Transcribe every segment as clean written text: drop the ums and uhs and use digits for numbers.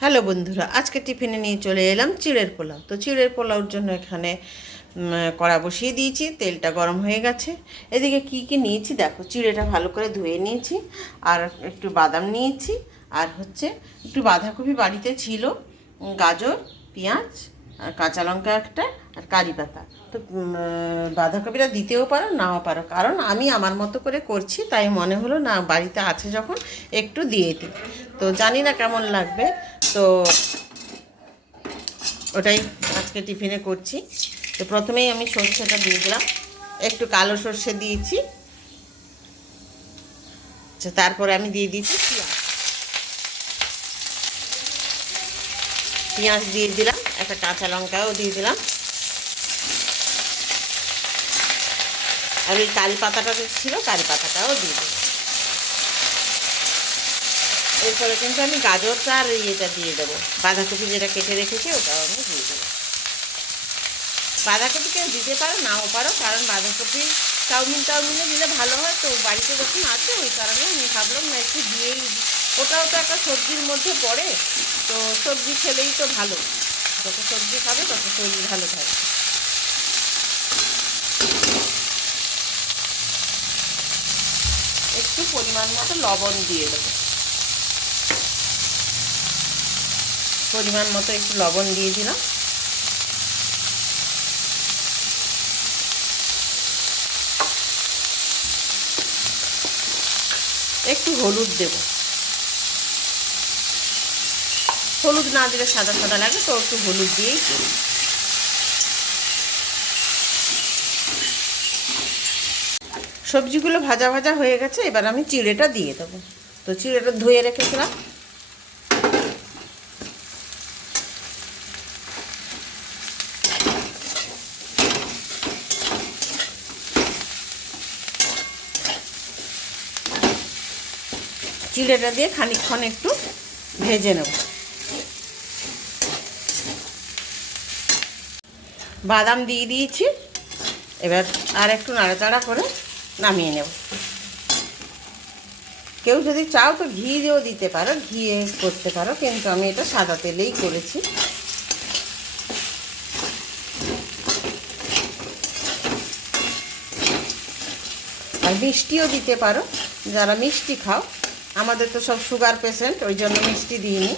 Hello বন্ধুরা, আজকে টিফিনে নিয়ে চলে এলাম চিড়ের পোলাও। তো চিড়ের পোলাওর জন্য এখানে কড়া বসিয়ে দিয়েছি, তেলটা গরম হয়ে গেছে। এদিকে কি কি নিয়েছি দেখো, চিড়েটা ভালো করে ধুয়ে নিয়েছি, আর একটু বাদাম নিয়েছি, আর হচ্ছে একটু বাঁধাকপি বাড়িতে ছিল, গাজর, পেঁয়াজ, আর কাঁচা লঙ্কা একটা, আর কারি পাতা। তো বাঁধাকপিটা দিতেও পারো নাও পারো, কারণ আমি আমার মতো করে করছি, তাই মনে হলো না বাড়িতে আছে যখন একটু দিয়ে দিই। তো জানি না কেমন লাগবে, তো ওটাই আজকে টিফিনে করছি। তো প্রথমেই আমি সর্ষেটা দিয়ে দিলাম, একটু কালো সর্ষে দিয়েছি। আচ্ছা, তারপরে আমি দিয়ে দিয়েছি পেঁয়াজ। পেঁয়াজ দিয়ে দিলাম, একটা কাঁচা লঙ্কাও দিয়ে দিলাম, আর ওই কারি পাতাটা যে ছিল কারি পাতাটাও দিয়ে দিলাম। এরপরে কিন্তু আমি গাজরটা আর ইয়েটা দিয়ে দেবো, বাঁধাকপি যেটা কেটে রেখেছি ওটাও আমি দিয়ে দেবো। বাঁধাকপি কেউ দিতে পারো নাও পারো, কারণ বাঁধাকপি চাউমিনে দিলে ভালো হয়। তো বাড়িতে যখন আছে ওই কারণে আমি ভাবলাম না একটু দিয়েই দিই। ওটাও তো একটা সবজির মধ্যে পড়ে, তো সবজি খেলেই তো ভালো, যত সবজি খাবে তত শরীর ভালো থাকে। একটু পরিমাণ মতো লবণ দিয়ে দেবো, পরিমাণ মতো একটু লবণ দিয়ে দিলাম। একটু হলুদ দেব, হলুদ না দিলে সাদা সাদা লাগে, তো একটু হলুদ দিয়েই করি। সবজিগুলো ভাজা ভাজা হয়ে গেছে, এবার আমি চিড়েটা দিয়ে দেবো। তো চিড়েটা ধুয়ে রেখেছিলাম, চিড়েটা দিয়ে খানিকক্ষণ একটু ভেজে নেব। বাদাম দিয়ে দিয়েছি, এবার আর একটু নাড়াচাড়া করে নামিয়ে নেব। কেউ যদি চাও তো ঘি দিয়েও দিতে পারো, ঘি করতে পারো, কিন্তু আমি এটা সাদা তেলেই করেছি। আর মিষ্টিও দিতে পারো যারা মিষ্টি খাও, আমাদের তো সব সুগার পেশেন্ট, ওই জন্য মিষ্টি দিইনি।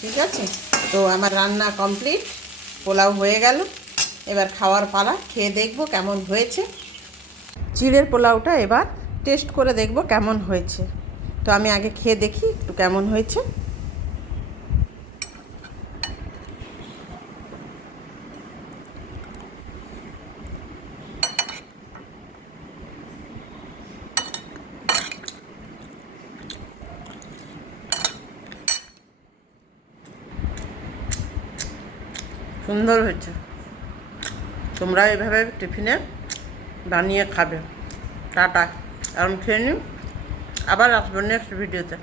ঠিক আছে, তো আমার রান্না কমপ্লিট, পোলাও হয়ে গেল। এবার খাওয়ার পালা, খেয়ে দেখবো কেমন হয়েছে। চিড়ের পোলাওটা এবার টেস্ট করে দেখব কেমন হয়েছে। তো আমি আগে খেয়ে দেখি একটু কেমন হয়েছে। সুন্দর হয়েছে, তোমরা এভাবে টিফিনে বানিয়ে খাবে। টাটা, এখন খেয়ে নিই, আবার আসবো নেক্সট ভিডিওতে।